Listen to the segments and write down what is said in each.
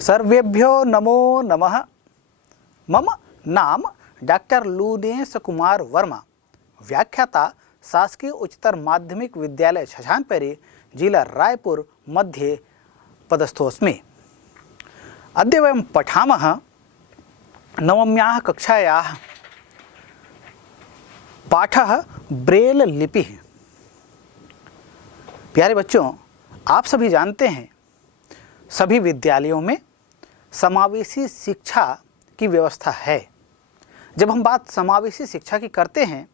सर्वेभ्यो नमो नमः। मम नाम डॉक्टर लूनेश कुमार वर्मा, व्याख्याता, शासकीय उच्चतर माध्यमिक विद्यालय शशांकपेरे, जिला रायपुर मध्ये पदस्थोऽस्मि। अद्य वयं पठामः नवम्याः कक्षायाः पाठः ब्रेल लिपि। प्यारे बच्चों, आप सभी जानते हैं सभी विद्यालयों में समावेशी शिक्षा की व्यवस्था है। जब हम बात समावेशी शिक्षा की करते हैं,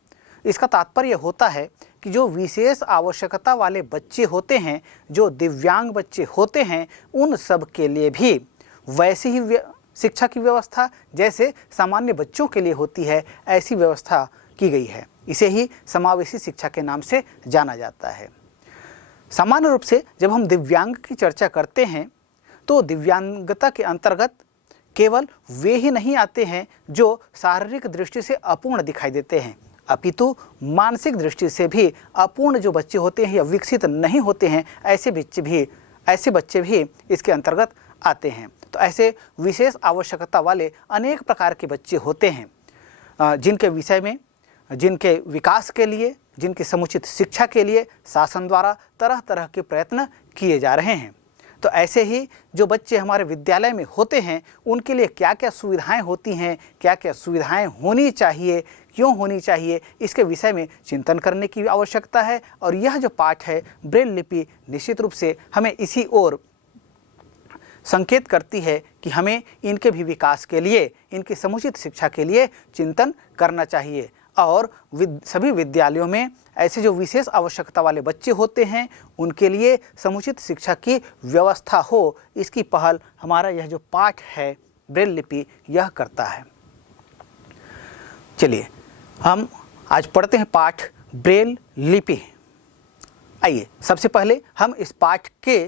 इसका तात्पर्य होता है कि जो विशेष आवश्यकता वाले बच्चे होते हैं, जो दिव्यांग बच्चे होते हैं, उन सब के लिए भी वैसी ही शिक्षा की व्यवस्था जैसे सामान्य बच्चों के लिए होती है, ऐसी व्यवस्था की गई है। इसे ही समावेशी शिक्षा के नाम से जाना जाता है। सामान्य रूप से जब हम दिव्यांग की चर्चा करते हैं तो दिव्यांगता के अंतर्गत केवल वे ही नहीं आते हैं जो शारीरिक दृष्टि से अपूर्ण दिखाई देते हैं, अपितु मानसिक दृष्टि से भी अपूर्ण जो बच्चे होते हैं या विकसित नहीं होते हैं, ऐसे बच्चे भी इसके अंतर्गत आते हैं। तो ऐसे विशेष आवश्यकता वाले अनेक प्रकार के बच्चे होते हैं, जिनके विषय में, जिनके विकास के लिए, जिनकी समुचित शिक्षा के लिए शासन द्वारा तरह तरह के प्रयत्न किए जा रहे हैं। तो ऐसे ही जो बच्चे हमारे विद्यालय में होते हैं, उनके लिए क्या क्या सुविधाएं होती हैं, क्या क्या सुविधाएं होनी चाहिए, क्यों होनी चाहिए, इसके विषय में चिंतन करने की आवश्यकता है। और यह जो पाठ है ब्रेल लिपि, निश्चित रूप से हमें इसी ओर संकेत करती है कि हमें इनके भी विकास के लिए, इनकी समुचित शिक्षा के लिए चिंतन करना चाहिए। और सभी विद्यालयों में ऐसे जो विशेष आवश्यकता वाले बच्चे होते हैं, उनके लिए समुचित शिक्षा की व्यवस्था हो, इसकी पहल हमारा यह जो पाठ है ब्रेल लिपि यह करता है। चलिए हम आज पढ़ते हैं पाठ ब्रेल लिपि। आइए सबसे पहले हम इस पाठ के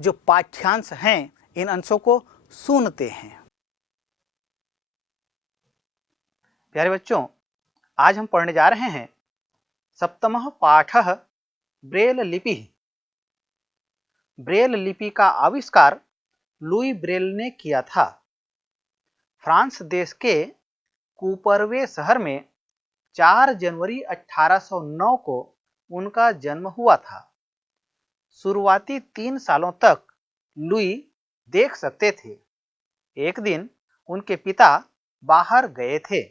जो पाठ्यांश हैं, इन अंशों को सुनते हैं। प्यारे बच्चों, आज हम पढ़ने जा रहे हैं सप्तमः पाठः ब्रेल लिपि। ब्रेल लिपि का आविष्कार लुई ब्रेल ने किया था। फ्रांस देश के कूपरवे शहर में 4 जनवरी 1809 को उनका जन्म हुआ था। शुरुआती 3 सालों तक लुई देख सकते थे। एक दिन उनके पिता बाहर गए थे।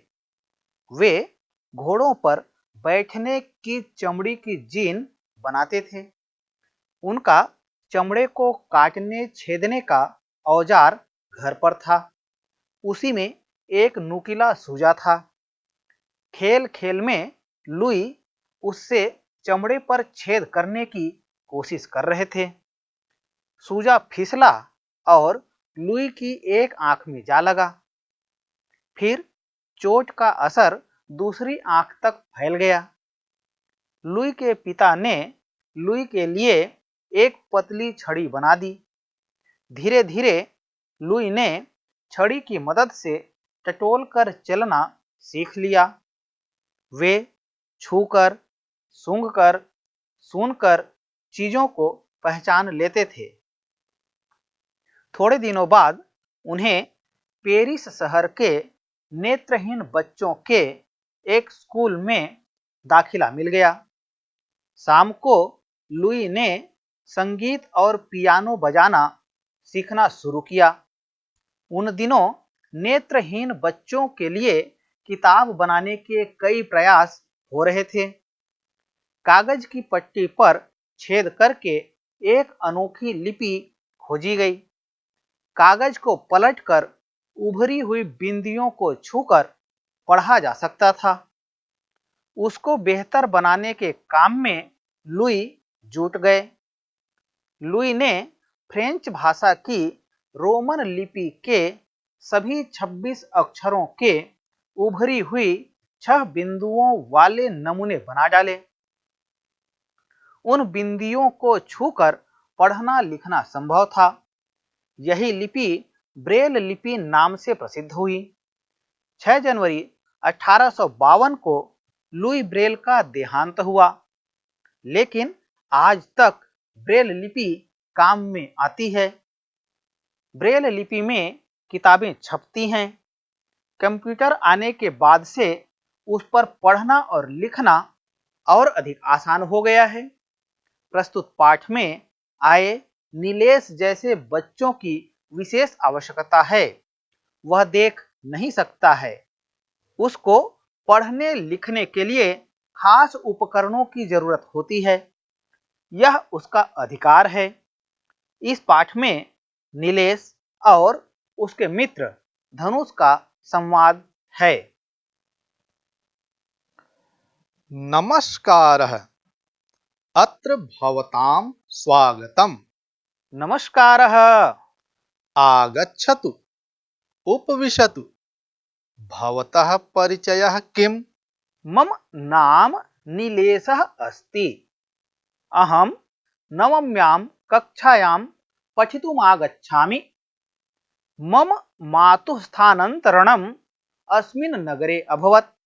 वे घोड़ों पर बैठने की चमड़ी की जीन बनाते थे। उनका चमड़े को काटने छेदने का औजार घर पर था। उसी में एक नुकीला सूजा था। खेल खेल में लुई उससे चमड़े पर छेद करने की कोशिश कर रहे थे। सूजा फिसला और लुई की एक आंख में जा लगा। फिर चोट का असर दूसरी आंख तक फैल गया। लुई के पिता ने लुई के लिए एक पतली छड़ी बना दी। धीरे धीरे लुई ने छड़ी की मदद से टटोलकर चलना सीख लिया। वे छूकर, सूंघकर, सुनकर चीजों को पहचान लेते थे। थोड़े दिनों बाद उन्हें पेरिस शहर के नेत्रहीन बच्चों के एक स्कूल में दाखिला मिल गया। शाम को लुई ने संगीत और पियानो बजाना सीखना शुरू किया। उन दिनों नेत्रहीन बच्चों के लिए किताब बनाने के कई प्रयास हो रहे थे। कागज की पट्टी पर छेद करके एक अनोखी लिपि खोजी गई। कागज को पलटकर उभरी हुई बिंदियों को छूकर पढ़ा जा सकता था। उसको बेहतर बनाने के काम में लुई जुट गए। लुई ने फ्रेंच भाषा की रोमन लिपि के सभी 26 अक्षरों के उभरी हुई 6 बिंदुओं वाले नमूने बना डाले। उन बिंदियों को छूकर पढ़ना लिखना संभव था। यही लिपि ब्रेल लिपि नाम से प्रसिद्ध हुई। 6 जनवरी 1852 को लुई ब्रेल का देहांत हुआ, लेकिन आज तक ब्रेल लिपि काम में आती है। ब्रेल लिपि में किताबें छपती हैं। कंप्यूटर आने के बाद से उस पर पढ़ना और लिखना और अधिक आसान हो गया है। प्रस्तुत पाठ में आए नीलेश जैसे बच्चों की विशेष आवश्यकता है। वह देख नहीं सकता है, उसको पढ़ने लिखने के लिए खास उपकरणों की जरूरत होती है। यह उसका अधिकार है। इस पाठ में नीलेश और उसके मित्र धनुष का संवाद है। नमस्कारः, अत्र भवतां स्वागतम्। नमस्कारः। आगच्छतु, उपविशतु। भवतः परिचयः किम्? मम नाम नीलेशः अस्ति। अहं नवम्यां कक्षायां पठितुमागच्छामि। मम मातुः स्थानान्तरणम् अस्मिन् नगरे अभवत्।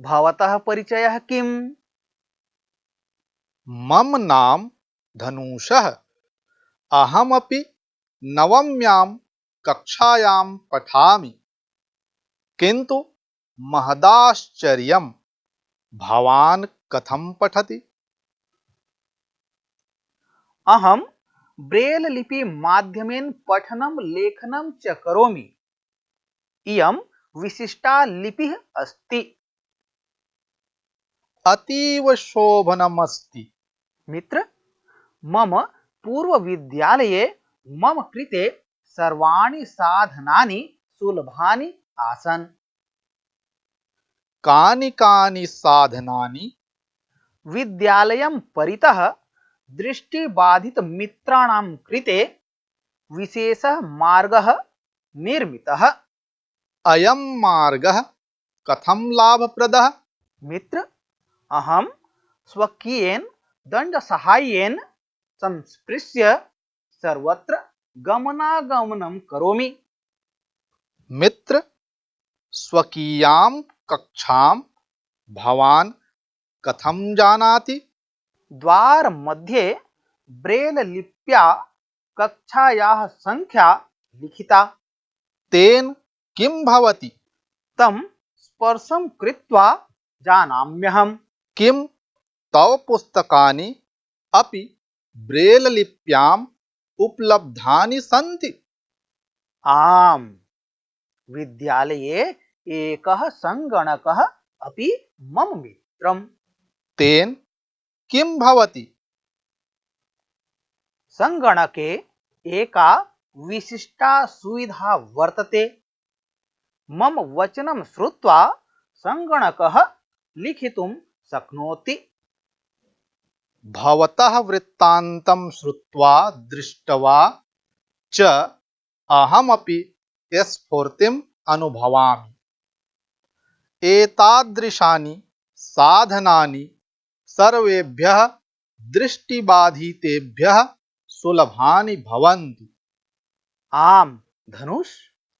भवतः परिचयः किम्? मम नाम धनुषः। अहमपि नवम्यां कक्षायां पठामि। किन्तु महदाश्चर्यम्, भवान् कथं पठति? अहं ब्रेल लिपि माध्यमेन पठनं लेखनं च करोमि। इयं विशिष्टा लिपिः अस्ति। अतीव शोभनमस्ति। मित्र, मम पूर्वविद्यालये मम कृते सर्वाणि साधनानि सुलभानि आसन्। कानि कानि साधनानि? विद्यालयं परितः दृष्टिबाधितमित्राणां कृते विशेषः मार्गः निर्मितः। अयं मार्गः कथं लाभप्रदः? मित्र, अहं स्वकीयेन दण्डसाहाय्येन संस्पृश्य सर्वत्र गमनागमनं करोमि। मित्र, स्वकीयां कक्षां भवान् कथं जानाति? द्वारमध्ये ब्रेल लिप्या कक्षायाः संख्या लिखिता। तेन किं भवति? तं स्पर्शं कृत्वा जानाम्यहम्। किं तव पुस्तकानि अपि ब्रेल लिप्याम् उपलब्धानि सन्ति? आम्, विद्यालये एकः सङ्गणकः अपि मम मित्रम्। तेन किं भवति? सङ्गणके एका विशिष्टा सुविधा वर्तते। मम वचनं श्रुत्वा सङ्गणकः लिखितुं शक्नोति। भवतः वृत्तान्तं श्रुत्वा दृष्ट्वा च अहमपि स्फूर्तिम् अनुभवामि। एतादृशानि साधनानि सर्वेभ्यः दृष्टिबाधितेभ्यः सुलभानि भवन्ति। आम् धनुष,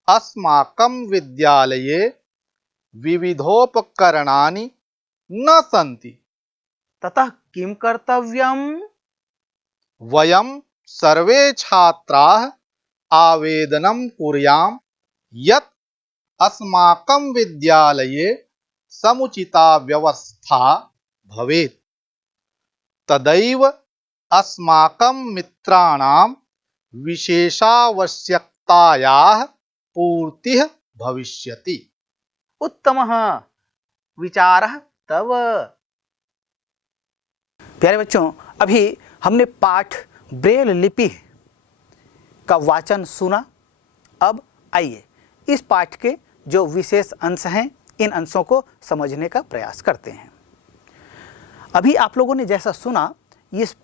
अस्माकं विद्यालये विविधोपकरणानि न सन्ति। ततः किं कर्तव्यम्? वयं सर्वे छात्राः आवेदनं कुर्याम यत् अस्माकं विद्यालये समुचिता व्यवस्था भवेत्। तदैव अस्माकं मित्राणां विशेषावश्यकतायाः पूर्तिः भविष्यति। उत्तमः विचारः तव। प्यारे बच्चों, अभी हमने पाठ ब्रेल लिपि का वाचन सुना। अब आइए इस पाठ के जो विशेष अंश हैं, इन अंशों को समझने का प्रयास करते हैं। अभी आप लोगों ने जैसा सुना,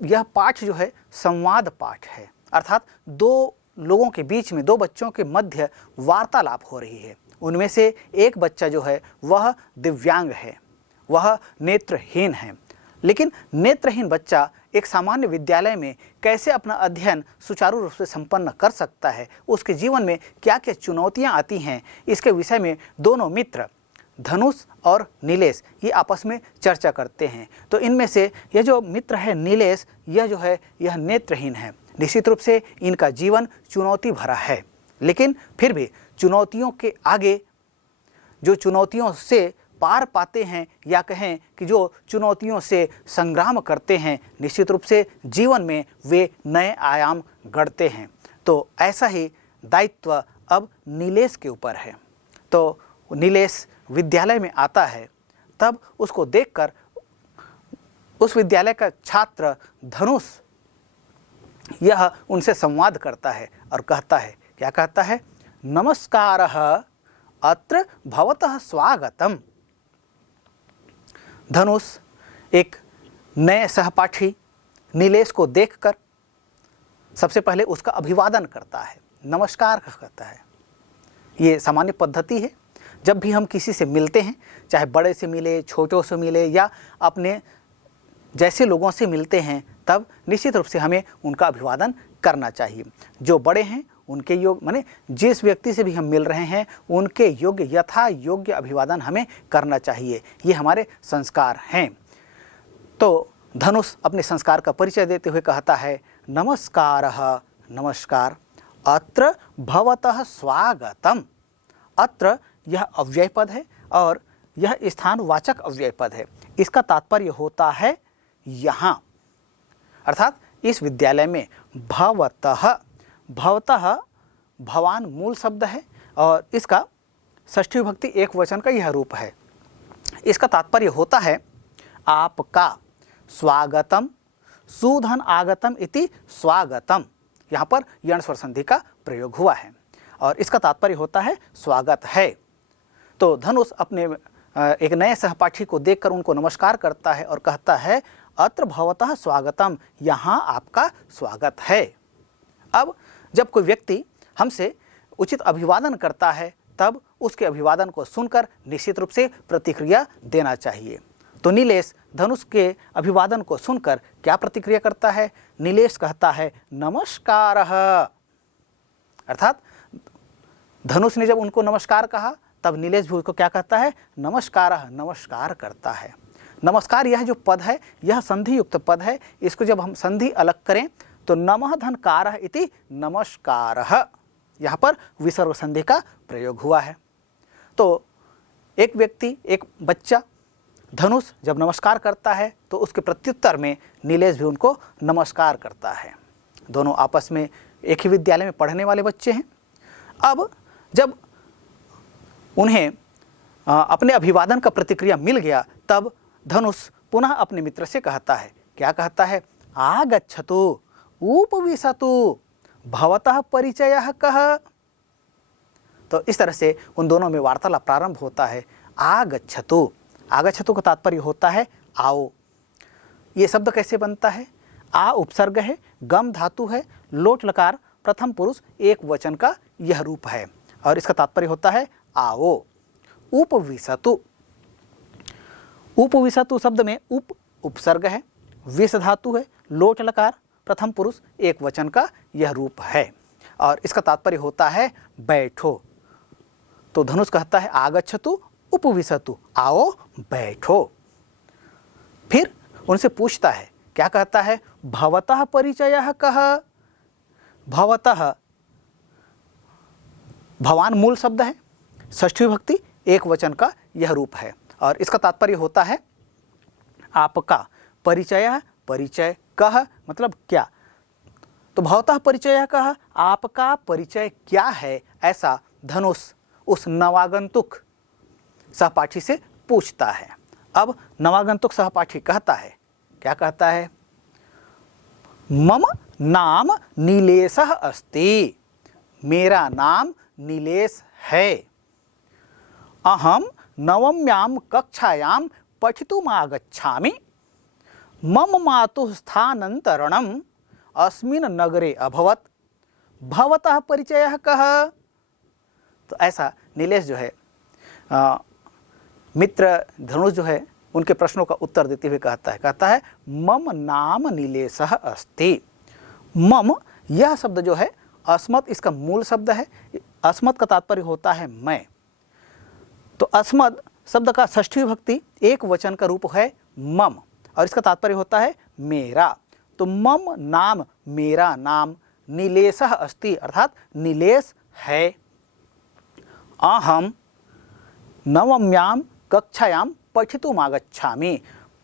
यह पाठ जो है संवाद पाठ है, अर्थात दो लोगों के बीच में, दो बच्चों के मध्य वार्तालाप हो रही है। उनमें से एक बच्चा जो है वह दिव्यांग है, वह नेत्रहीन है। लेकिन नेत्रहीन बच्चा एक सामान्य विद्यालय में कैसे अपना अध्ययन सुचारू रूप से संपन्न कर सकता है, उसके जीवन में क्या क्या चुनौतियां आती हैं, इसके विषय में दोनों मित्र धनुष और नीलेश ये आपस में चर्चा करते हैं। तो इनमें से यह जो मित्र है नीलेश, यह जो है यह नेत्रहीन है। निश्चित रूप से इनका जीवन चुनौती भरा है, लेकिन फिर भी चुनौतियों के आगे, जो चुनौतियों से पार पाते हैं या कहें कि जो चुनौतियों से संग्राम करते हैं, निश्चित रूप से जीवन में वे नए आयाम गढ़ते हैं। तो ऐसा ही दायित्व अब नीलेश के ऊपर है। तो नीलेश विद्यालय में आता है, तब उसको देखकर उस विद्यालय का छात्र धनुष यह उनसे संवाद करता है और कहता है, क्या कहता है? नमस्कारः अत्र भवतः स्वागतम। धनुष एक नए सहपाठी नीलेश को देखकर सबसे पहले उसका अभिवादन करता है, नमस्कार कहता है। ये सामान्य पद्धति है, जब भी हम किसी से मिलते हैं, चाहे बड़े से मिले, छोटों से मिले या अपने जैसे लोगों से मिलते हैं, तब निश्चित रूप से हमें उनका अभिवादन करना चाहिए। जो बड़े हैं उनके योग्य, माने जिस व्यक्ति से भी हम मिल रहे हैं उनके योग्य, यथा योग्य अभिवादन हमें करना चाहिए। ये हमारे संस्कार हैं। तो धनुष अपने संस्कार का परिचय देते हुए कहता है, नमस्कारः, नमस्कार, अत्र भवतः स्वागतम। अत्र यह अव्यय पद है और यह स्थानवाचक अव्यय पद है। इसका तात्पर्य होता है यहाँ, अर्थात इस विद्यालय में भवतः, भवतः भवान मूल शब्द है और इसका षष्ठी विभक्ति एक वचन का यह रूप है। इसका तात्पर्य होता है आपका स्वागतम, सुधन आगतम इति स्वागतम। यहाँ पर यण स्वर संधि का प्रयोग हुआ है और इसका तात्पर्य होता है स्वागत है। तो धनुष अपने एक नए सहपाठी को देखकर उनको नमस्कार करता है और कहता है, अत्र भवतः स्वागतम, यहाँ आपका स्वागत है। अब जब कोई व्यक्ति हमसे उचित अभिवादन करता है, तब उसके अभिवादन को सुनकर निश्चित रूप से प्रतिक्रिया देना चाहिए। तो नीलेश धनुष के अभिवादन को सुनकर क्या प्रतिक्रिया करता है? नीलेश कहता है नमस्कारः, अर्थात धनुष ने जब उनको नमस्कार कहा, तब नीलेश भी उसको क्या कहता है? नमस्कारः, नमस्कार करता है। नमस्कार यह जो पद है, यह संधि युक्त पद है। इसको जब हम संधि अलग करें तो नमः धनकारः इति नमस्कारः, यहाँ पर विसर्ग संधि का प्रयोग हुआ है। तो एक व्यक्ति, एक बच्चा धनुष जब नमस्कार करता है तो उसके प्रत्युत्तर में नीलेश भी उनको नमस्कार करता है। दोनों आपस में एक ही विद्यालय में पढ़ने वाले बच्चे हैं। अब जब उन्हें अपने अभिवादन का प्रतिक्रिया मिल गया, तब धनुष पुनः अपने मित्र से कहता है, क्या कहता है? आगच्छतु उपविशतु भवतः परिचयः कः। तो इस तरह से उन दोनों में वार्तालाप प्रारंभ होता है। आगच्छतु, आगच्छतु का तात्पर्य होता है आओ। ये शब्द कैसे बनता है? आ उपसर्ग है, गम धातु है, लोट लकार प्रथम पुरुष एक वचन का यह रूप है और इसका तात्पर्य होता है आओ। उपविशतु, उपविशतु शब्द में उप उपसर्ग है, विस धातु है, लोट लकार प्रथम पुरुष एक वचन का यह रूप है और इसका तात्पर्य होता है बैठो। तो धनुष कहता है आगच्छतु उपविशतु, आओ बैठो। फिर उनसे पूछता है, क्या कहता है? भवतः परिचयः कः। भवतः भवान मूल शब्द है, षष्ठी विभक्ति एक वचन का यह रूप है और इसका तात्पर्य होता है आपका। परिचय, परिचय, कः मतलब क्या। तो भवतः परिचयः कः, आपका परिचय क्या है, ऐसा धनुष उस नवागंतुक सहपाठी से पूछता है। अब नवागंतुक सहपाठी कहता है, क्या कहता है? मम नाम नीलेशः अस्ति, मेरा नाम नीलेश है। अहम नवम्यां कक्षायां पठितुमागच्छामि। मम मातुः स्थानान्तरणम् अस्मिन् नगरे अभवत्। भवतः परिचयः कः। तो ऐसा नीलेश जो है मित्र धनुष जो है उनके प्रश्नों का उत्तर देते हुए कहता है मम नाम नीलेशः अस्ति। मम यह शब्द जो है अस्मत् इसका मूल शब्द है। अस्मत् का तात्पर्य होता है मैं। तो अस्मत् शब्द का षष्ठी विभक्ति एक वचन का रूप है मम और इसका तात्पर्य होता है मेरा। तो मम नाम मेरा नाम नीलेशः अस्ति, अर्थात नीलेश है। अहम नवम्यां कक्षायां पठितुमागच्छामि।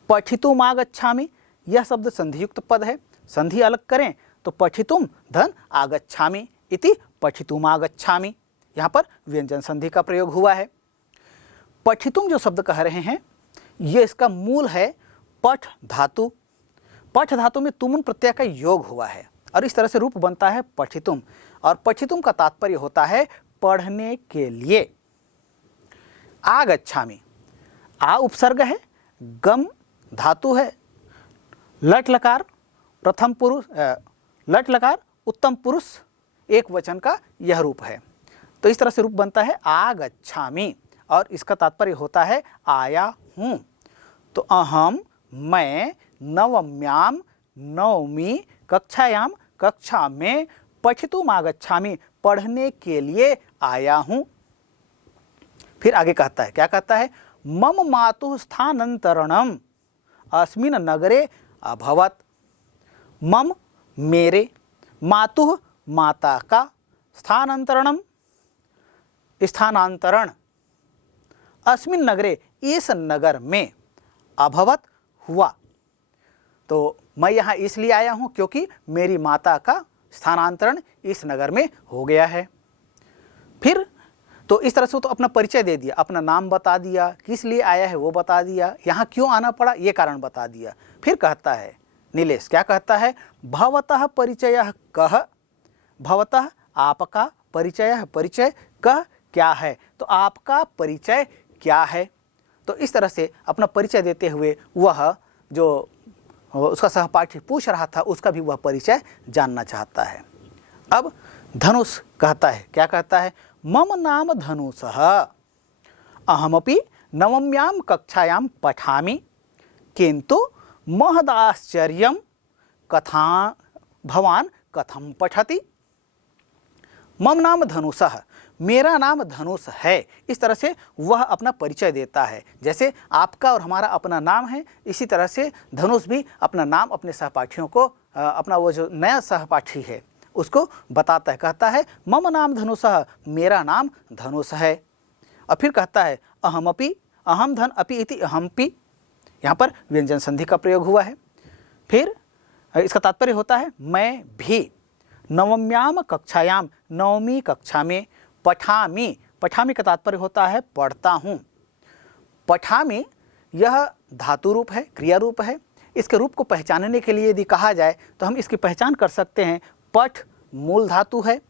पठितुमागच्छामि यह शब्द संधियुक्त पद है। संधि अलग करें तो पठितुम धन आगच्छामि इति पठितुमागच्छामि। यहाँ पर व्यंजन संधि का प्रयोग हुआ है। पठितुम जो शब्द कह रहे हैं ये इसका मूल है पठ धातु। पठ धातु में तुमुन प्रत्यय का योग हुआ है और इस तरह से रूप बनता है पठितुम। और पठितुम का तात्पर्य होता है पढ़ने के लिए। आगच्छामि, आ उपसर्ग है, गम धातु है, लट लकार प्रथम पुरुष, लट लकार उत्तम पुरुष एक वचन का यह रूप है। तो इस तरह से रूप बनता है आगच्छामि और इसका तात्पर्य होता है आया हूँ। तो अहम मैं नवम्याम नवमी कक्षायाम कक्षा में पठितुमागच्छामि पढ़ने के लिए आया हूँ। फिर आगे कहता है, क्या कहता है, मम मातुः स्थानांतरणम अस्मिन् नगरे अभवत्। मम मेरे, मातुः माता का, स्थानांतरणम स्थानांतरण, अस्मिन् नगरे इस नगर में, अभवत हुआ। तो मैं यहाँ इसलिए आया हूँ क्योंकि मेरी माता का स्थानांतरण इस नगर में हो गया है। फिर तो इस तरह से तो अपना परिचय दे दिया, अपना नाम बता दिया, किस लिए आया है वो बता दिया, यहाँ क्यों आना पड़ा ये कारण बता दिया। फिर कहता है नीलेश, क्या कहता है, भवतः परिचयः कः। भवतः आपका, परिचयः परिचय, कः क्या है, तो आपका परिचय क्या है। तो इस तरह से अपना परिचय देते हुए वह जो उसका सहपाठी पूछ रहा था उसका भी वह परिचय जानना चाहता है। अब धनुष कहता है, क्या कहता है, मम नाम धनुषः अहमपि नवम्यां कक्षायां पठामि किन्तु महदाश्चर्यं कथा भवान कथम पठति। मम नाम धनुषः, मेरा नाम धनुष है। इस तरह से वह अपना परिचय देता है। जैसे आपका और हमारा अपना नाम है, इसी तरह से धनुष भी अपना नाम अपने सहपाठियों को, अपना वो जो नया सहपाठी है उसको बताता है। कहता है मम नाम धनुषः, मेरा नाम धनुष है। और फिर कहता है अहमपि, अहम धन अपि इति अहमपि, यहाँ पर व्यंजन संधि का प्रयोग हुआ है। फिर इसका तात्पर्य होता है मैं भी, नवम्याम कक्षायाम, नवमी कक्षा में, पठामि, पठामि का तात्पर्य होता है पढ़ता हूँ। पठामि यह धातु रूप है, क्रिया रूप है। इसके रूप को पहचानने के लिए यदि कहा जाए तो हम इसकी पहचान कर सकते हैं। पठ मूल धातु है,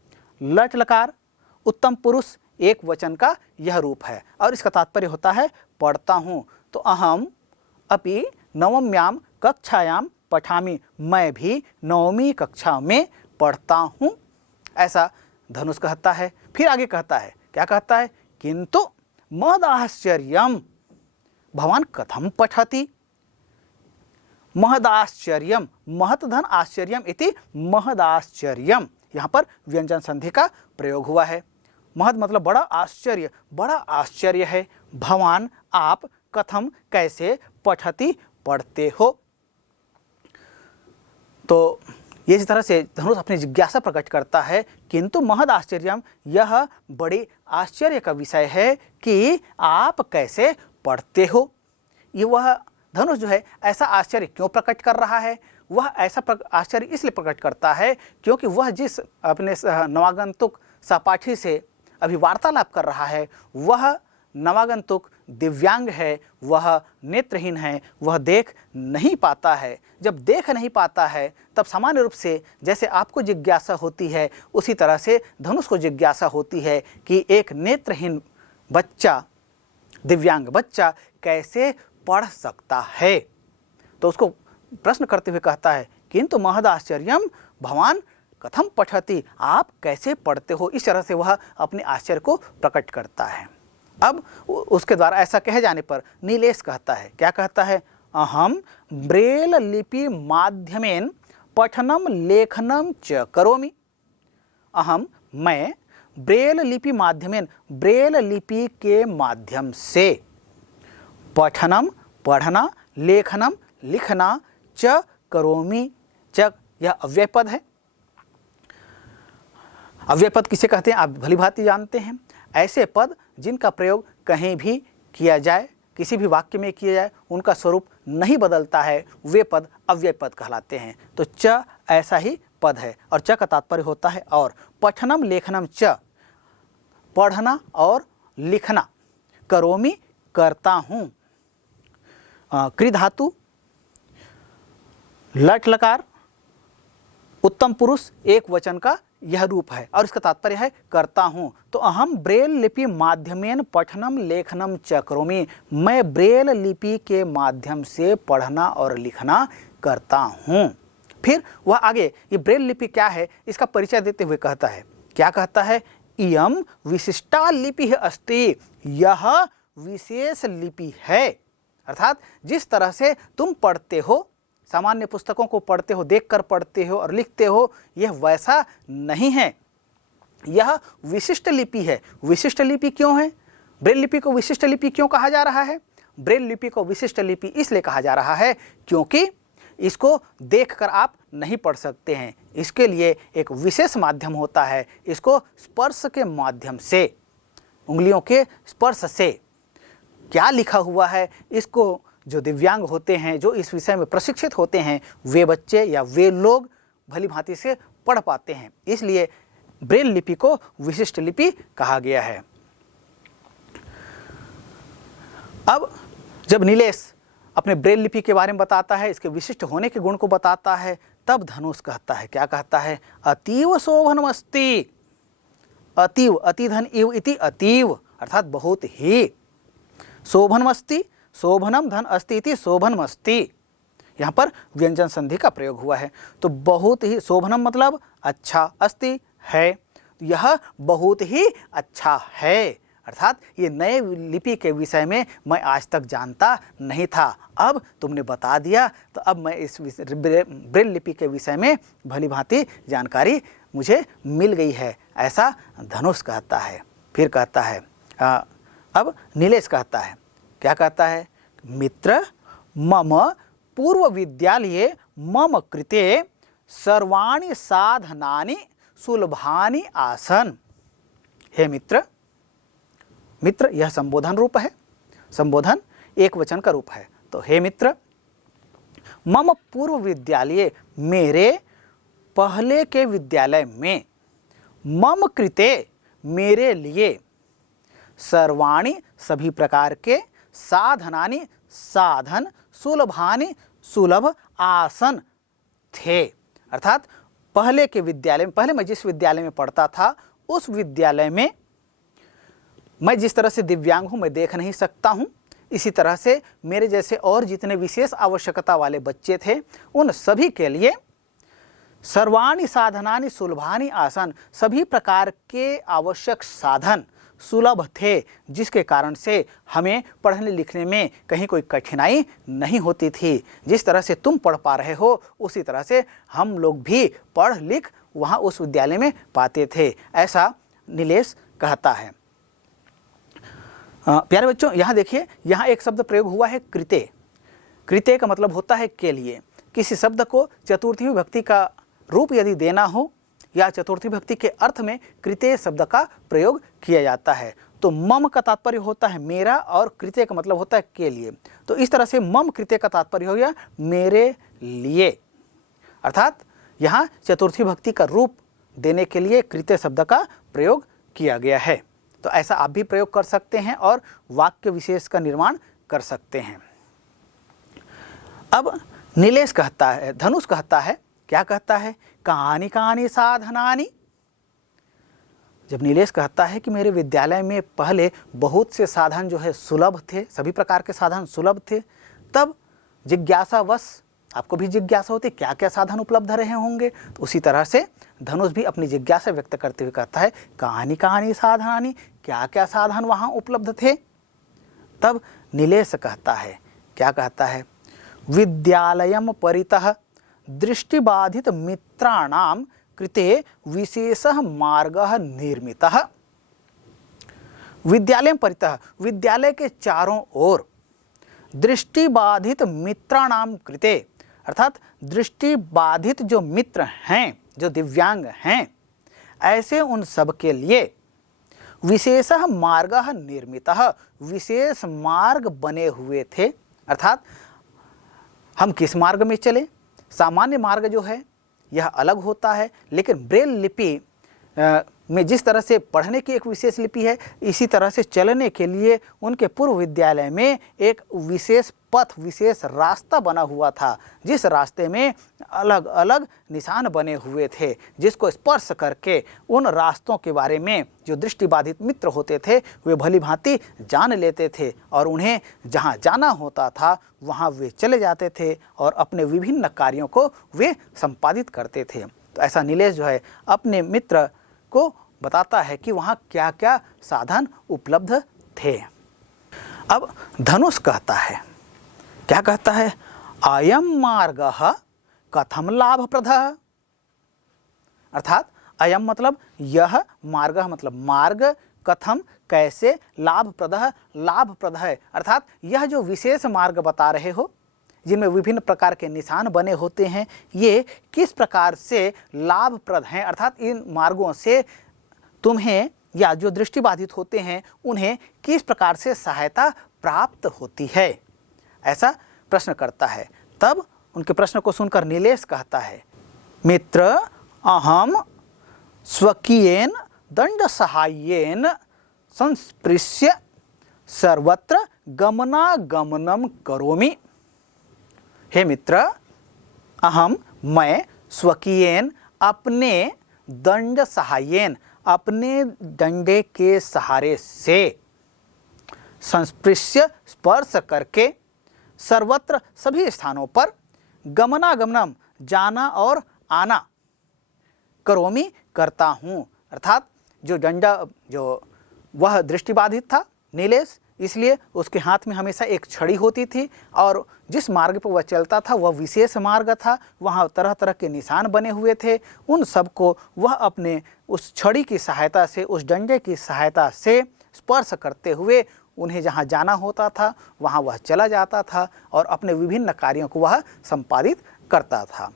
लट लकार उत्तम पुरुष एक वचन का यह रूप है और इसका तात्पर्य होता है पढ़ता हूँ। तो अहम अपि नवम्याम कक्षायाम पठामि, मैं भी नवमी कक्षा में पढ़ता हूँ, ऐसा धनुष कहता है। फिर आगे कहता है, क्या कहता है, किंतु महदाश्चर्यम भवान कथम पठति। महदाश्चर्यम, महत धन आश्चर्यम इति महदाश्चर्यम, यहाँ पर व्यंजन संधि का प्रयोग हुआ है। महद मतलब बड़ा आश्चर्य, बड़ा आश्चर्य है। भवान आप, कथम कैसे, पठति पढ़ते हो। तो ये इस तरह से धनुष अपनी जिज्ञासा प्रकट करता है। किंतु महद आश्चर्यम, यह बड़े आश्चर्य का विषय है कि आप कैसे पढ़ते हो। ये वह धनुष जो है ऐसा आश्चर्य क्यों प्रकट कर रहा है, वह ऐसा आश्चर्य इसलिए प्रकट करता है क्योंकि वह जिस अपने नवागंतुक सहपाठी से अभी वार्तालाप कर रहा है वह नवागंतुक दिव्यांग है, वह नेत्रहीन है, वह देख नहीं पाता है। जब देख नहीं पाता है तब सामान्य रूप से जैसे आपको जिज्ञासा होती है उसी तरह से धनुष को जिज्ञासा होती है कि एक नेत्रहीन बच्चा, दिव्यांग बच्चा कैसे पढ़ सकता है। तो उसको प्रश्न करते हुए कहता है किंतु महदाश्चर्यम भवान कथम पठति, आप कैसे पढ़ते हो। इस तरह से वह अपने आश्चर्य को प्रकट करता है। अब उसके द्वारा ऐसा कहे जाने पर नीलेश कहता है, क्या कहता है, अहम ब्रेल लिपि माध्यमेन पठनम लेखनम च करोमि। अहम मैं ब्रेल लिपि माध्यमेन, ब्रेल लिपि के माध्यम से, पठनम पढ़ना, लेखनम लिखना, च करोमि च यह अव्यय पद है। अव्यय पद किसे कहते हैं आप भली भांति जानते हैं। ऐसे पद जिनका प्रयोग कहीं भी किया जाए, किसी भी वाक्य में किया जाए, उनका स्वरूप नहीं बदलता है, वे पद अव्यय पद कहलाते हैं। तो च ऐसा ही पद है और च का तात्पर्य होता है और। पठनम लेखनम च, पढ़ना और लिखना। करोमि करता हूँ। कृ धातु, लट लकार, उत्तम पुरुष एक वचन का यह रूप है और इसका तात्पर्य है करता हूँ। तो अहम ब्रेल लिपि माध्यमेन पठनम लेखनम च करोमि, मैं ब्रेल लिपि के माध्यम से पढ़ना और लिखना करता हूँ। फिर वह आगे ये ब्रेल लिपि क्या है इसका परिचय देते हुए कहता है, क्या कहता है, इयम विशिष्टा लिपि अस्ति, यह विशेष लिपि है। अर्थात जिस तरह से तुम पढ़ते हो, सामान्य पुस्तकों को पढ़ते हो, देखकर पढ़ते हो और लिखते हो, यह वैसा नहीं है, यह विशिष्ट लिपि है। विशिष्ट लिपि क्यों है? ब्रेल लिपि को विशिष्ट लिपि क्यों कहा जा रहा है? ब्रेल लिपि को विशिष्ट लिपि इसलिए कहा जा रहा है क्योंकि इसको देखकर आप नहीं पढ़ सकते हैं। इसके लिए एक विशेष माध्यम होता है, इसको स्पर्श के माध्यम से, उंगलियों के स्पर्श से क्या लिखा हुआ है, इसको जो दिव्यांग होते हैं, जो इस विषय में प्रशिक्षित होते हैं, वे बच्चे या वे लोग भली भांति से पढ़ पाते हैं। इसलिए ब्रेल लिपि को विशिष्ट लिपि कहा गया है। अब जब नीलेश अपने ब्रेल लिपि के बारे में बताता है, इसके विशिष्ट होने के गुण को बताता है, तब धनुष कहता है, क्या कहता है, अतीव शोभनमस्ति। अतीव, अतिधन इव इति अतीव, अर्थात बहुत ही। शोभनमस्ति, शोभनम धन अस्ति इति शोभनमस्ति, यहाँ पर व्यंजन संधि का प्रयोग हुआ है। तो बहुत ही, शोभनम मतलब अच्छा, अस्ति है, यह बहुत ही अच्छा है। अर्थात ये नए लिपि के विषय में मैं आज तक जानता नहीं था, अब तुमने बता दिया तो अब मैं इस ब्रेल लिपि के विषय में भली भांति जानकारी मुझे मिल गई है, ऐसा धनुष कहता है। फिर कहता है, अब नीलेश कहता है, क्या कहता है, मित्र मम पूर्व विद्यालये मम कृते सर्वाणि साधनानि सुलभानि आसन। हे मित्र, मित्र यह संबोधन रूप है, संबोधन एक वचन का रूप है। तो हे मित्र, मम पूर्व विद्यालये, मेरे पहले के विद्यालय में, मम कृते मेरे लिए, सर्वाणि सभी प्रकार के, साधनानि साधन, सुलभानि सुलभ, आसन थे। अर्थात पहले के विद्यालय में, पहले मैं जिस विद्यालय में पढ़ता था उस विद्यालय में मैं जिस तरह से दिव्यांग हूँ, मैं देख नहीं सकता हूँ, इसी तरह से मेरे जैसे और जितने विशेष आवश्यकता वाले बच्चे थे उन सभी के लिए सर्वाणि साधनानि सुलभानि आसन, सभी प्रकार के आवश्यक साधन सुलभ थे, जिसके कारण से हमें पढ़ने लिखने में कहीं कोई कठिनाई नहीं होती थी। जिस तरह से तुम पढ़ पा रहे हो उसी तरह से हम लोग भी पढ़ लिख वहाँ उस विद्यालय में पाते थे, ऐसा नीलेश कहता है। प्यारे बच्चों, यहाँ देखिए, यहाँ एक शब्द प्रयोग हुआ है कृते। कृते का मतलब होता है के लिए। किसी शब्द को चतुर्थी विभक्ति का रूप यदि देना हो या चतुर्थी विभक्ति के अर्थ में कृते शब्द का प्रयोग किया जाता है। तो मम का तात्पर्य होता है मेरा और कृते का मतलब होता है के लिए। तो इस तरह से मम कृते का तात्पर्य हो गया मेरे लिए। अर्थात यहाँ चतुर्थी विभक्ति का रूप देने के लिए कृते शब्द का प्रयोग किया गया है। तो ऐसा आप भी प्रयोग कर सकते हैं और वाक्य विशेष का निर्माण कर सकते हैं। अब नीलेश कहता है, धनुष कहता है, क्या कहता है, कहानी कहानी साधनानि। जब नीलेश कहता है कि मेरे विद्यालय में पहले बहुत से साधन जो है सुलभ थे, सभी प्रकार के साधन सुलभ थे, तब जिज्ञासावश आपको भी जिज्ञासा होती क्या क्या साधन उपलब्ध रहे होंगे। तो उसी तरह से धनुष भी अपनी जिज्ञासा व्यक्त करते हुए कहता है कहानी कहानी साधनानि, क्या क्या साधन वहाँ उपलब्ध थे। तब नीलेश कहता है, क्या कहता है, विद्यालयम परितः दृष्टिबाधित मित्राणां कृते विशेषः मार्गः निर्मितः। विद्यालय परितः, विद्यालय के चारों ओर, दृष्टिबाधित मित्राणां कृते, अर्थात दृष्टि बाधित जो मित्र हैं, जो दिव्यांग हैं, ऐसे उन सब के लिए विशेषः मार्गः निर्मितः, विशेष मार्ग बने हुए थे। अर्थात हम किस मार्ग में चलें? सामान्य मार्ग जो है यह अलग होता है, लेकिन ब्रेल लिपि में जिस तरह से पढ़ने की एक विशेष लिपि है, इसी तरह से चलने के लिए उनके पूर्व विद्यालय में एक विशेष पथ, विशेष रास्ता बना हुआ था, जिस रास्ते में अलग अलग निशान बने हुए थे, जिसको स्पर्श करके उन रास्तों के बारे में जो दृष्टिबाधित मित्र होते थे वे भली भांति जान लेते थे और उन्हें जहाँ जाना होता था वहाँ वे चले जाते थे और अपने विभिन्न कार्यों को वे संपादित करते थे। तो ऐसा नीलेश जो है अपने मित्र को बताता है कि वहाँ क्या क्या साधन उपलब्ध थे। अब धनुष कहता है, क्या कहता है? अयम मार्गः कथम लाभप्रदः। अर्थात अयम मतलब यह, मार्गः मतलब मार्ग, कथम कैसे, लाभप्रदः लाभप्रद है। अर्थात यह जो विशेष मार्ग बता रहे हो जिनमें विभिन्न प्रकार के निशान बने होते हैं, ये किस प्रकार से लाभप्रद हैं। अर्थात इन मार्गों से तुम्हें या जो दृष्टिबाधित होते हैं उन्हें किस प्रकार से सहायता प्राप्त होती है, ऐसा प्रश्न करता है। तब उनके प्रश्न को सुनकर नीलेश कहता है, मित्र अहम स्वकीयेन दंड सहायेन संस्पृश्य सर्वत्र गमनागमनम करोमि। हे मित्र, अहम मैं स्वकीयेन अपने दंड सहायेन अपने डंडे के सहारे से संस्पृश्य स्पर्श करके सर्वत्र सभी स्थानों पर गमनागमनम जाना और आना करोमि करता हूँ। अर्थात जो डंडा जो वह दृष्टिबाधित था नीलेश, इसलिए उसके हाथ में हमेशा एक छड़ी होती थी और जिस मार्ग पर वह चलता था वह विशेष मार्ग था, वहाँ तरह तरह के निशान बने हुए थे। उन सब को वह अपने उस छड़ी की सहायता से, उस डंडे की सहायता से स्पर्श करते हुए उन्हें जहाँ जाना होता था वहाँ वह चला जाता था और अपने विभिन्न कार्यों को वह संपादित करता था।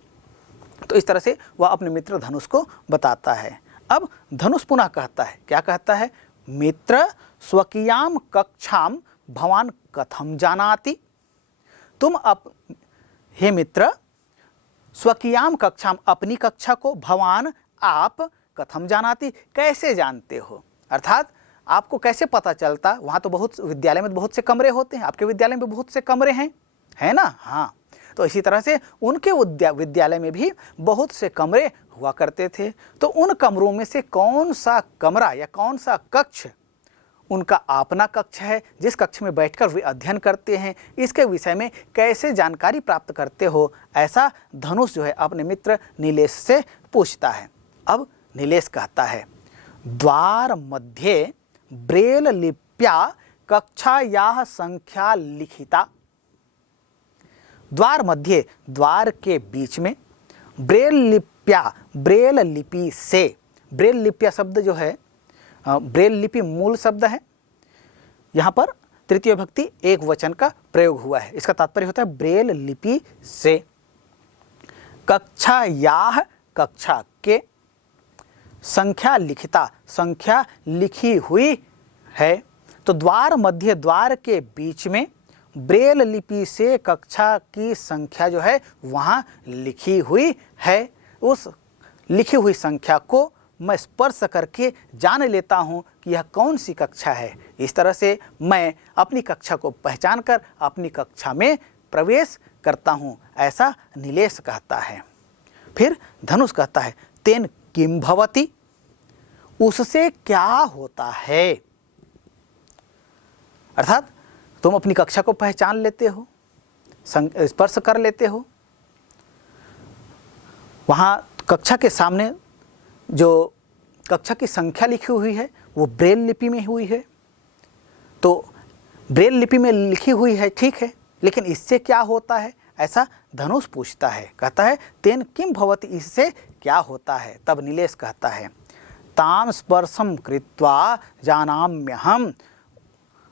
तो इस तरह से वह अपने मित्र धनुष को बताता है। अब धनुष पुनः कहता है, क्या कहता है? मित्र स्वकीयाम कक्षाम भवान कथम जानाति। तुम हे मित्र, स्वकीयाम कक्षाम अपनी कक्षा को, भवान आप, कथम जानाति कैसे जानते हो। अर्थात आपको कैसे पता चलता? वहाँ तो बहुत विद्यालय में बहुत से कमरे होते हैं, आपके विद्यालय में बहुत से कमरे हैं, है ना? हाँ, तो इसी तरह से उनके विद्यालय में भी बहुत से कमरे हुआ करते थे। तो उन कमरों में से कौन सा कमरा या कौन सा कक्ष उनका अपना कक्ष है, जिस कक्ष में बैठकर वे अध्ययन करते हैं, इसके विषय में कैसे जानकारी प्राप्त करते हो, ऐसा धनुष जो है अपने मित्र नीलेश से पूछता है। अब नीलेश कहता है, द्वार मध्ये ब्रेल लिप्या कक्षायाः संख्या लिखिता। द्वार मध्य, द्वार के बीच में, ब्रेल लिप्या, ब्रेल लिपि से। ब्रेल लिप्या शब्द जो है, ब्रेल लिपि मूल शब्द है, यहाँ पर तृतीय विभक्ति एक वचन का प्रयोग हुआ है। इसका तात्पर्य होता है ब्रेल लिपि से। कक्षायाः, कक्षा के, संख्या लिखिता, संख्या लिखी हुई है। तो द्वार मध्य, द्वार के बीच में ब्रेल लिपि से कक्षा की संख्या जो है वहाँ लिखी हुई है। उस लिखी हुई संख्या को मैं स्पर्श करके जान लेता हूँ कि यह कौन सी कक्षा है। इस तरह से मैं अपनी कक्षा को पहचान कर अपनी कक्षा में प्रवेश करता हूँ, ऐसा नीलेश कहता है। फिर धनुष कहता है, तेन किम भवति, उससे क्या होता है। अर्थात तुम अपनी कक्षा को पहचान लेते हो, स्पर्श कर लेते हो, वहाँ कक्षा के सामने जो कक्षा की संख्या लिखी हुई है वो ब्रेल लिपि में हुई है। तो ब्रेल लिपि में लिखी हुई है, ठीक है, लेकिन इससे क्या होता है, ऐसा धनुष पूछता है। कहता है तेन किम भवति, इससे क्या होता है। तब नीलेश कहता है, ताम स्पर्शम कृत्वा जानाम्यहम।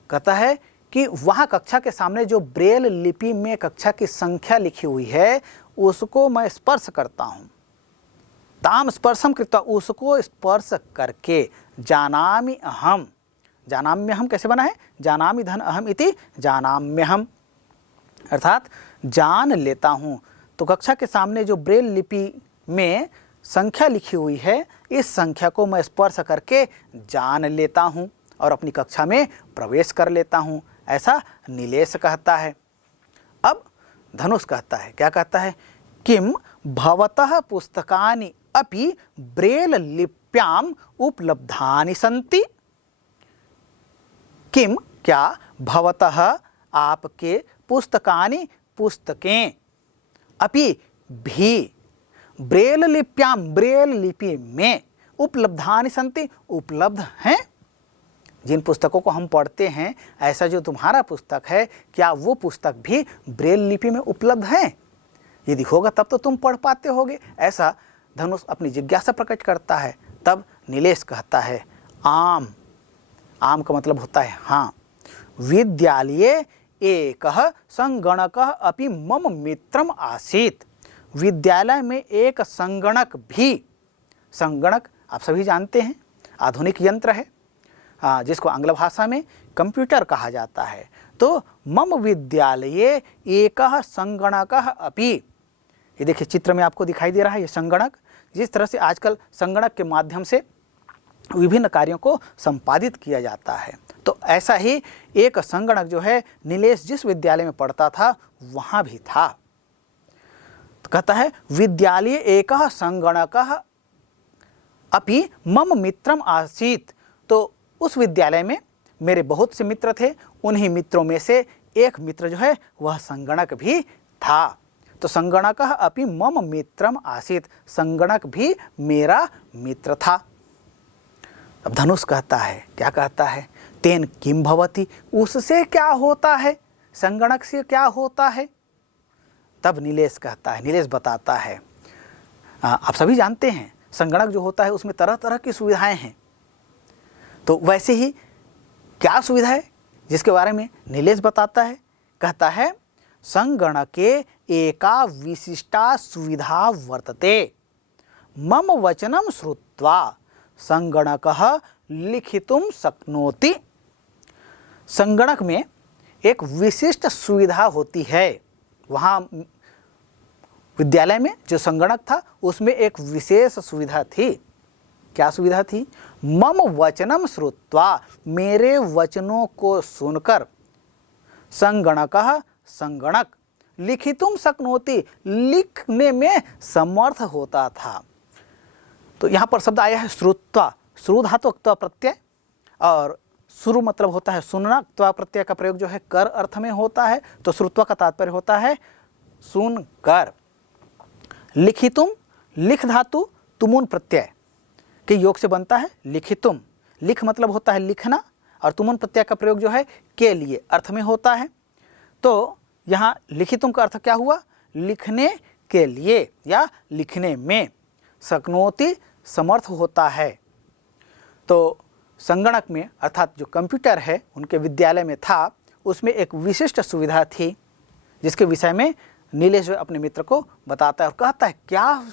कहता है कि वहाँ कक्षा के सामने जो ब्रेल लिपि में कक्षा की संख्या लिखी हुई है उसको मैं स्पर्श करता हूँ। ताम स्पर्शम कृत्वा, उसको स्पर्श करके, जानामि अहम, जानाम्यहम कैसे बना है, जानामि धन अहम इति जानाम्यहम, अर्थात जान लेता हूँ। तो कक्षा के सामने जो ब्रेल लिपि में संख्या लिखी हुई है, इस संख्या को मैं स्पर्श करके जान लेता हूँ और अपनी कक्षा में प्रवेश कर लेता हूँ, ऐसा नीलेश कहता है। अब धनुष कहता है, क्या कहता है, किम भवतः पुस्तकानि अपि ब्रेल लिप्याम उपलब्धानि सन्ति। किम क्या, भवतः आपके, पुस्तकानि पुस्तकें, अपि भी, ब्रेल लिप्याम ब्रेल लिपि में, उपलब्धानि सन्ति उपलब्ध हैं। जिन पुस्तकों को हम पढ़ते हैं, ऐसा जो तुम्हारा पुस्तक है, क्या वो पुस्तक भी ब्रेल लिपि में उपलब्ध है? यदि होगा तब तो तुम पढ़ पाते होगे, ऐसा धनुष अपनी जिज्ञासा प्रकट करता है। तब नीलेश कहता है, आम, आम का मतलब होता है हाँ, विद्यालये एकः संगणकः अपि मम मित्रम आसीत्। विद्यालय में एक संगणक भी, संगणक आप सभी जानते हैं आधुनिक यंत्र है, जिसको आंग्ल भाषा में कंप्यूटर कहा जाता है। तो मम विद्यालये एकः संगणकः अपि, ये देखिए चित्र में आपको दिखाई दे रहा है ये संगणक, जिस तरह से आजकल संगणक के माध्यम से विभिन्न कार्यों को संपादित किया जाता है, तो ऐसा ही एक संगणक जो है नीलेश जिस विद्यालय में पढ़ता था वहाँ भी था। तो कहता है विद्यालय एकः संगणकः अपि मम मित्रम आसीत्। तो उस विद्यालय में मेरे बहुत से मित्र थे, उन्हीं मित्रों में से एक मित्र जो है वह संगणक भी था। तो संगणकः अपि मम मित्रम आसीत्, संगणक भी मेरा मित्र था। अब धनुष कहता है, क्या कहता है, तेन किम भवति, उससे क्या होता है, संगणक से क्या होता है। तब नीलेश कहता है, नीलेश बताता है, आप सभी जानते हैं संगणक जो होता है उसमें तरह तरह की सुविधाएं हैं। तो वैसे ही क्या सुविधा है जिसके बारे में नीलेश बताता है, कहता है संगणके एका विशिष्टा सुविधा वर्तते, मम वचनं श्रुत्वा संगणकः लिखितुं शक्नोति। संगणक में एक विशिष्ट सुविधा होती है। वहाँ विद्यालय में जो संगणक था उसमें एक विशेष सुविधा थी। क्या सुविधा थी, मम वचनम श्रुत्वा, मेरे वचनों को सुनकर, संगणकः संगणक, लिखितुम शक्नोति, लिखने में समर्थ होता था। तो यहाँ पर शब्द आया है श्रुत्वा, श्रु धातु त्वा प्रत्यय, और श्रु मतलब होता है सुनना, त्वा प्रत्यय का प्रयोग जो है कर अर्थ में होता है, तो श्रुत्वा का तात्पर्य होता है सुन कर। लिखितुम, लिख धातु तुमुन प्रत्यय के योग से बनता है लिखितुम, लिख मतलब होता है लिखना, और तुमुन प्रत्यय का प्रयोग जो है के लिए अर्थ में होता है। तो यहाँ लिखितुम का अर्थ क्या हुआ, लिखने के लिए या लिखने में, शक्नोति समर्थ होता है। तो संगणक में अर्थात जो कंप्यूटर है उनके विद्यालय में था, उसमें एक विशिष्ट सुविधा थी जिसके विषय में नीलेश अपने मित्र को बताता है और कहता है क्या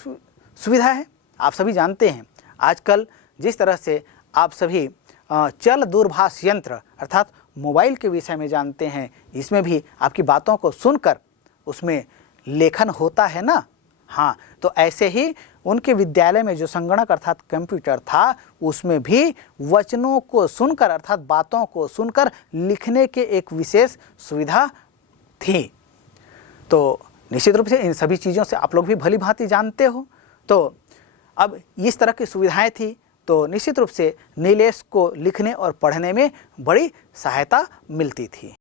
सुविधा है। आप सभी जानते हैं आजकल जिस तरह से आप सभी चल दूरभाष यंत्र अर्थात मोबाइल के विषय में जानते हैं, इसमें भी आपकी बातों को सुनकर उसमें लेखन होता है ना। हाँ, तो ऐसे ही उनके विद्यालय में जो संगणक अर्थात कंप्यूटर था उसमें भी वचनों को सुनकर अर्थात बातों को सुनकर लिखने के एक विशेष सुविधा थी। तो निश्चित रूप से इन सभी चीज़ों से आप लोग भी भली भांति जानते हो। तो अब इस तरह की सुविधाएं थी, तो निश्चित रूप से नीलेश को लिखने और पढ़ने में बड़ी सहायता मिलती थी।